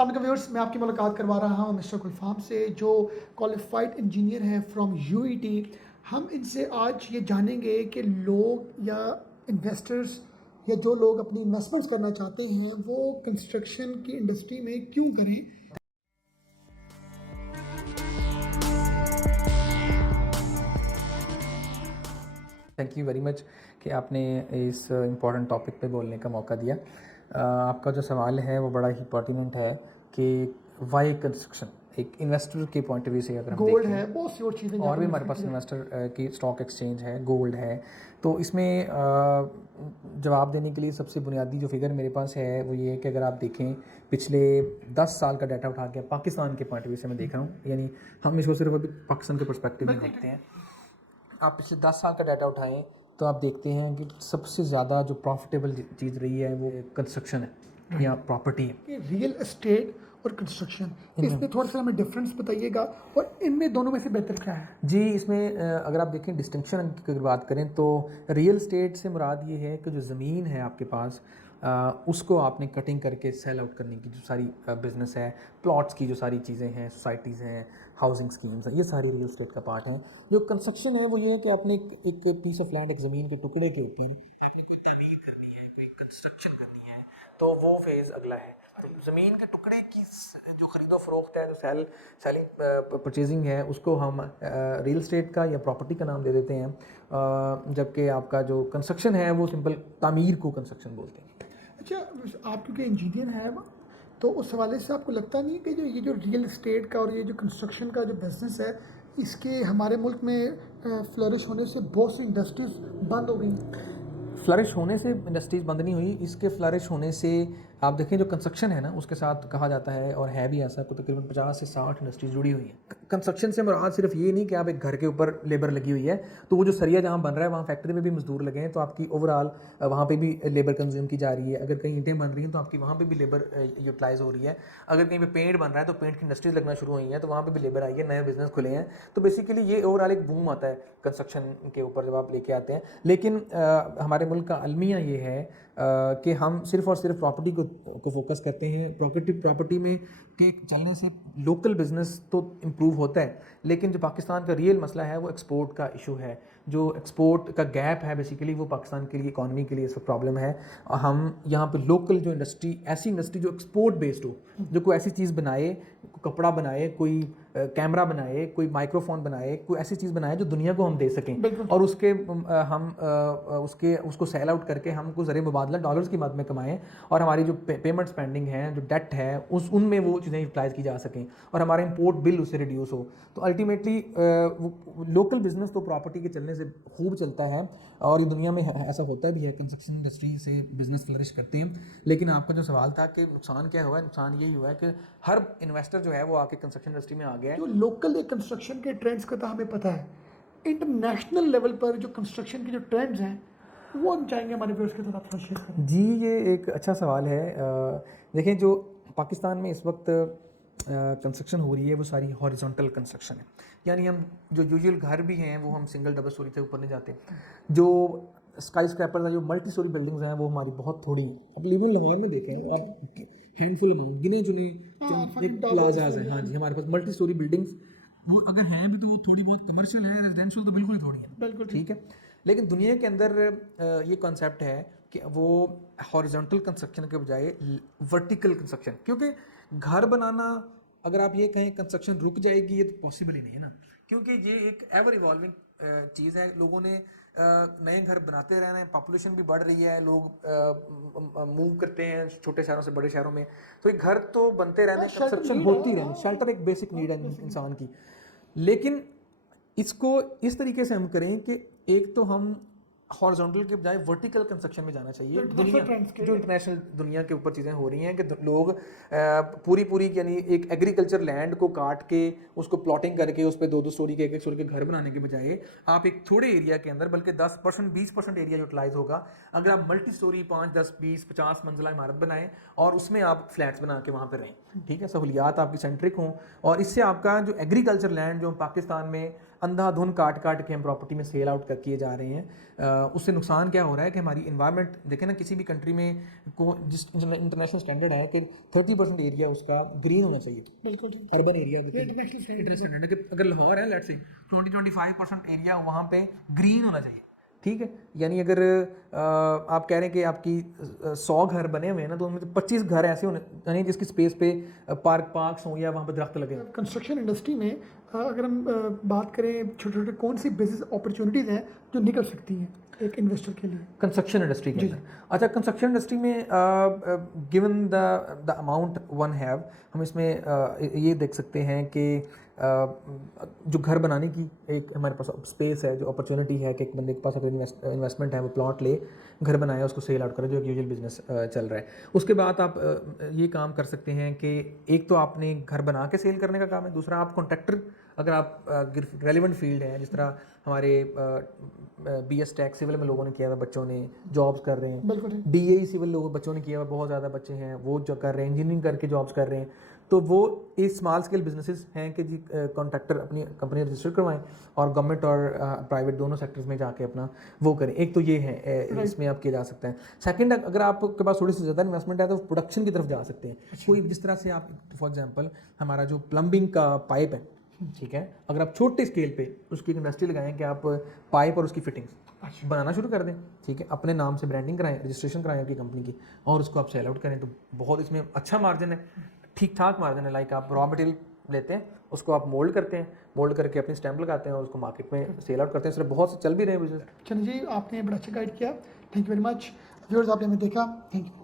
अस्सलाम वालेकुम व्यूअर्स, मैं आपकी मुलाकात करवा रहा हूँ मिस्टर गुलफाम से, जो क्वालिफाइड इंजीनियर हैं फ्रॉम यूईटी। हम इनसे आज ये जानेंगे कि लोग या इन्वेस्टर्स या जो लोग अपनी इन्वेस्टमेंट्स करना चाहते हैं वो कंस्ट्रक्शन की इंडस्ट्री में क्यों करें। थैंक यू वेरी मच कि आपने इस इम्पॉर्टेंट टॉपिक पे बोलने का मौका दिया। आपका जो सवाल है वो बड़ा ही पर्टिनेंट है कि वाई कंस्ट्रक्शन, एक इन्वेस्टर के पॉइंट ऑफ व्यू से अगर हम गोल्ड देखें, है, बहुत सी और चीज़ें और भी हमारे पास इन्वेस्टर की स्टॉक एक्सचेंज है, गोल्ड है। तो इसमें जवाब देने के लिए सबसे बुनियादी जो फिगर मेरे पास है वो ये है कि अगर आप देखें पिछले 10 साल का डाटा उठा के पाकिस्तान के पॉइंट ऑफ व्यू से मैं देख रहा हूँ, यानी हम इसको सिर्फ अभी पाकिस्तान के पर्सपेक्टिव में देखते हैं। आप पिछले 10 साल का डाटा उठाएं तो आप देखते हैं कि सबसे ज़्यादा जो प्रॉफिटेबल चीज़ रही है वो कंस्ट्रक्शन है या प्रॉपर्टी है। रियल एस्टेट और कंस्ट्रक्शन, इसमें थोड़ा सा हमें डिफरेंस बताइएगा, और इनमें दोनों में से बेहतर क्या है। जी, इसमें अगर आप देखें डिस्टिंक्शन की अगर बात करें तो रियल एस्टेट से मुराद ये है कि जो ज़मीन है आपके पास, उसको आपने कटिंग करके सेल आउट करने की जो सारी बिज़नेस है, प्लॉट्स की जो सारी चीज़ें हैं, सोसाइटीज़ हैं, हाउसिंग स्कीम्स हैं, ये सारी रियल एस्टेट का पार्ट है। जो कंस्ट्रक्शन है वो ये है कि आपने एक पीस ऑफ लैंड, एक ज़मीन के टुकड़े के ऊपर आपने कोई तमीर करनी है, कोई कंस्ट्रक्शन करनी है, तो वो फेज़ अगला है। तो ज़मीन के टुकड़े की जो ख़रीदो फ़रोख्त है, जो सेलिंग परचेजिंग है, उसको हम रियल एस्टेट का या प्रॉपर्टी का नाम दे देते हैं, जबकि आपका जो कंस्ट्रक्शन है वो सिंपल तामीर को कंस्ट्रक्शन बोलते हैं। अच्छा, आप क्योंकि इंजीनियर हैं तो उस हवाले से आपको लगता नहीं है कि जो रियल एस्टेट का और ये जो कंस्ट्रक्शन का जो बिज़नेस है, इसके हमारे मुल्क में फ्लरिश होने से बहुत सी इंडस्ट्रीज बंद हो गई। फ्लरिश होने से इंडस्ट्रीज़ बंद नहीं हुई, इसके फ्लरिश होने से आप देखें जो कंस्ट्रक्शन है ना, उसके साथ कहा जाता है और है भी ऐसा, तो तकरीबन 50 से 60 इंडस्ट्रीज जुड़ी हुई हैं। कंस्ट्रक्शन से मुराद सिर्फ ये नहीं कि आप एक घर के ऊपर लेबर लगी हुई है, तो वो जो सरिया जहाँ बन रहा है वहाँ फैक्ट्री में भी मजदूर लगे हैं, तो आपकी ओवरऑल वहाँ पे भी लेबर कंज्यूम की जा रही है। अगर कहीं ईंटें बन रही हैं तो आपकी वहाँ पे भी लेबर यूटिलाइज हो रही है। अगर कहीं पे पेंट बन रहा है तो पेंट की इंडस्ट्रीज लगना शुरू हुई हैं, तो वहाँ पे भी लेबर आई है, नए बिजनेस खुले हैं। तो बेसिकली ये ओवरऑल एक बूम आता है कंस्ट्रक्शन के ऊपर जब आप लेके आते हैं। लेकिन हमारे मुल्क का अलमिया ये है कि हम सिर्फ और सिर्फ प्रॉपर्टी को फोकस करते हैं। प्रॉपर्टी में के चलने से लोकल बिजनेस तो इम्प्रूव होता है, लेकिन जो पाकिस्तान का रियल मसला है वो एक्सपोर्ट का इशू है। जो एक्सपोर्ट का गैप है बेसिकली वो पाकिस्तान के लिए, इकॉनमी के लिए इसका प्रॉब्लम है। हम यहाँ पे लोकल जो इंडस्ट्री, ऐसी इंडस्ट्री जो एक्सपोर्ट बेस्ड हो, जो कोई ऐसी चीज़ बनाए, कपड़ा बनाए, कोई कैमरा बनाए, कोई माइक्रोफोन बनाए, कोई ऐसी चीज़ बनाए जो दुनिया को हम दे सकें, और उसको सेल आउट करके हम कुछ ज़रिए मुबादला डॉलर्स की मद में कमाएं, और हमारी जो पेमेंट स्पेंडिंग है, जो डेट है, उनमें वो चीज़ें यूटिलाइज की जा सकें, और हमारा इंपोर्ट बिल उससे रिड्यूस हो। तो अल्टीमेटली लोकल बिजनेस तो प्रॉपर्टी के चलने से खूब चलता है, और ये दुनिया में ऐसा होता भी है, कंस्ट्रक्शन इंडस्ट्री से बिजनेस फ्लरिश करते हैं। लेकिन आपका जो सवाल था कि नुकसान क्या हुआ है, नुकसान यही हुआ है कि हर इन्वेस्टर जो है वो आके कंस्ट्रक्शन इंडस्ट्री में आ गया है। जो लोकल कंस्ट्रक्शन के ट्रेंड्स का तो हमें पता है, इंटरनेशनल लेवल पर जो कंस्ट्रक्शन के जो ट्रेंड्स हैं वो हम चाहेंगे हमारे व्यूअर्स के साथ आप शेयर करें। जी, ये एक अच्छा सवाल है। देखें, जो पाकिस्तान में इस वक्त कंस्ट्रक्शन हो रही है वो सारी हॉरिजॉन्टल कंस्ट्रक्शन है, यानी हम जो यूजुअल घर भी हैं वो हम सिंगल डबल स्टोरी से ऊपर नहीं जाते। जो स्काई स्क्रैपर्स हैं, जो मल्टी स्टोरी बिल्डिंग्स हैं, वो हमारी बहुत थोड़ी हैं। अब इवन लाहौर में देखें आप, हैंडफुल अमाउंट, गिने चुने प्लाजाज हैं। हाँ जी, हमारे पास मल्टी स्टोरी बिल्डिंग्स वो अगर हैं भी तो वो थोड़ी बहुत कमर्शियल है, रेजिडेंशियल तो बिल्कुल थोड़ी है। बिल्कुल ठीक है। लेकिन दुनिया के अंदर ये कॉन्सेप्ट है कि वो हॉरिजॉन्टल कंस्ट्रक्शन के बजाय वर्टिकल कंस्ट्रक्शन, क्योंकि घर बनाना, अगर आप ये कहें कंस्ट्रक्शन रुक जाएगी, ये तो पॉसिबल ही नहीं है ना, क्योंकि ये एक एवर इवॉल्विंग चीज़ है। लोगों ने नए घर बनाते रहना है, पॉपुलेशन भी बढ़ रही है, लोग मूव करते हैं छोटे शहरों से बड़े शहरों में, तो एक घर तो बनते रहने, कंस्ट्रक्शन होती रहनी, शेल्टर एक बेसिक नीड है इंसान की। लेकिन इसको इस तरीके से हम करें कि एक तो हम हॉरिजॉन्टल के बजाय वर्टिकल कंस्ट्रक्शन में जाना चाहिए। दुनिया जो इंटरनेशनल दुनिया के ऊपर चीज़ें हो रही हैं कि लोग पूरी यानी एक एग्रीकल्चर लैंड को काट के उसको प्लॉटिंग करके उस पर 2-2 स्टोरी के, 1-1 स्टोरी के घर बनाने के बजाय आप एक थोड़े एरिया के अंदर, बल्कि 10% 20% एरिया यूटिलाइज होगा अगर आप मल्टी स्टोरी 5, 10, 20, 50 मंजिला इमारत बनाएं और उसमें आप फ्लैट्स बना के वहाँ पर रहें। ठीक है, सहूलियात आपकी सेंट्रिक हों, और इससे आपका जो एग्रीकल्चर लैंड जो पाकिस्तान में अंधाधुन काट के हम प्रॉपर्टी में सेल आउट कर किए जा रहे हैं। उससे नुकसान क्या हो रहा है कि हमारी इन्वायरमेंट देखें ना, किसी भी कंट्री में को जिस इंटरनेशनल स्टैंडर्ड है कि 30% एरिया उसका ग्रीन होना चाहिए, बिल्कुल ठीक। अर्बन एरिया इंटरनेशनल स्टैंडर्ड है कि अगर लाहौर है लेट्स से 20-25% एरिया वहाँ पे ग्रीन होना चाहिए, ठीक है। यानी अगर आप कह रहे हैं कि आपकी 100 घर बने हुए हैं ना, तो उनमें 25 घर ऐसे होने यानी जिसकी स्पेस पे पार्क्स हों या वहाँ पे दरख्त लगे हों। कंस्ट्रक्शन इंडस्ट्री में अगर हम बात करें छोटे छोटे कौन सी बिजनेस अपॉर्चुनिटीज़ हैं जो निकल सकती हैं एक इन्वेस्टर के लिए? कंस्ट्रक्शन इंडस्ट्री के अंदर, अच्छा कंस्ट्रक्शन इंडस्ट्री में given the amount one have, हम इसमें ये देख सकते हैं कि जो घर बनाने की एक हमारे पास स्पेस है, जो अपॉर्चुनिटी है कि एक बंदे के पास अगर इन्वेस्टमेंट है, वो प्लॉट ले, घर बनाया, उसको सेल आउट करे, जो एक यूजुअल बिजनेस चल रहा है। उसके बाद आप ये काम कर सकते हैं कि एक तो आपने घर बना के सेल करने का काम है, दूसरा आप कॉन्ट्रैक्टर, अगर आप रेलिवेंट फील्ड है, जिस तरह हमारे BS टेक सिविल में लोगों ने किया हुआ, बच्चों ने जॉब्स कर रहे हैं, DAE सिविल लोगों बच्चों ने किया हुआ, बहुत ज़्यादा बच्चे हैं वो जो कर रहे हैं, इंजीनियरिंग करके जॉब्स कर रहे हैं, तो वो ये स्मॉल स्केल बिजनेसेस हैं कि जी कॉन्ट्रैक्टर अपनी कंपनी रजिस्टर करवाएं और गवर्नमेंट और प्राइवेट दोनों सेक्टर्स में जाके अपना वो करें। एक तो ये है, इसमें आप किया जा सकता है। सेकंड, अगर आपके पास थोड़ी सी ज़्यादा इन्वेस्टमेंट है तो प्रोडक्शन की तरफ जा सकते हैं। कोई जिस तरह से आप फॉर एग्जांपल हमारा जो प्लम्बिंग का पाइप है, ठीक है, अगर आप छोटे स्केल पे उसकी इंडस्ट्री लगाएं कि आप पाइप और उसकी फिटिंग्स बनाना शुरू कर दें, ठीक है, अपने नाम से ब्रांडिंग कराएं, रजिस्ट्रेशन कराएं आपकी कंपनी की, और उसको आप सेल आउट करें, तो बहुत इसमें अच्छा मार्जिन है, ठीक ठाक मार्जिन है। लाइक आप रॉ मटेरियल लेते हैं, उसको आप मोल्ड करते हैं, मोल्ड करके अपनी स्टैंप लगाते हैं और उसको मार्केट में सेल आउट करते हैं। सिर्फ बहुत से चल भी रहे हैं बिजनेस। चलिए जी, आपने बड़ा अच्छा गाइड किया, thank you very much. Viewers, आपने हमें देखा, थैंक यू।